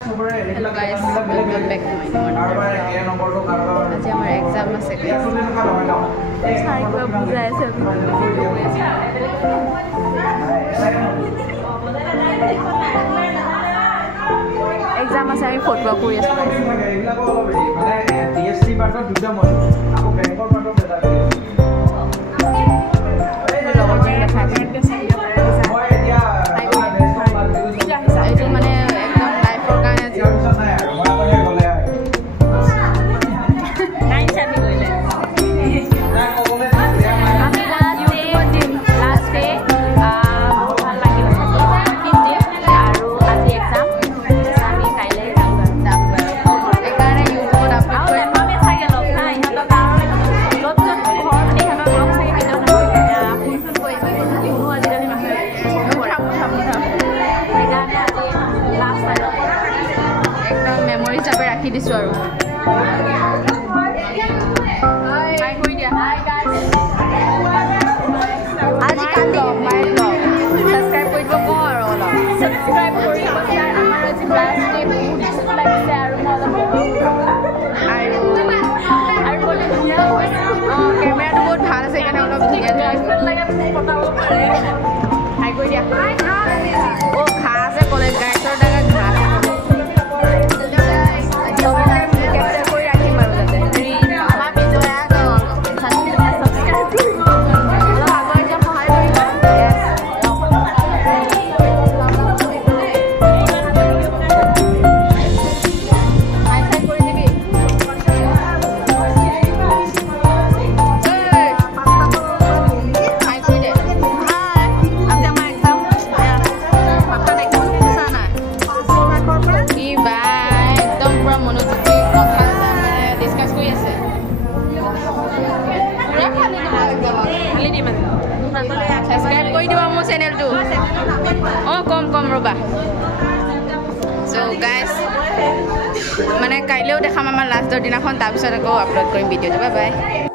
Hello guys, welcome back to my morning. आज हमारा exam में से सारी को बुझाए सब एग्जाम में सारी फोटो को ये टीएससी पार्ट का दूसरा मॉड्यूल आपको बैंकर पार्ट का बता दिया लोगों ने लिखा है दिसो आरो हाय होई दिया हाय गाइस आज काल माय ब्लॉग सब्सक्राइब কৰিব পাৰো ওলা सब्सक्राइब কৰি বছাই আমাৰ আজি লাষ্ট ডে বহুত লাগিছে আৰু মজা আৰু বলে ধুনীয়া কেমেৰাটো বহুত ভাল আছে কাৰণে অলপ ধুনীয়া লাগে পটাব পাৰে হাই কৰি দিয়া ও খা আছে কলেজ গাইছৰ দাগা খা subscribe কৰি দিবা মোৰ চেনেলটো কম ৰবা সো গাইস মানে কাইলেও দেখাম আমাৰ লাষ্টৰ দিনাখন তাৰ পিছত আকৌ আপলোড কৰিম ভিডিঅ'টো বাই বাই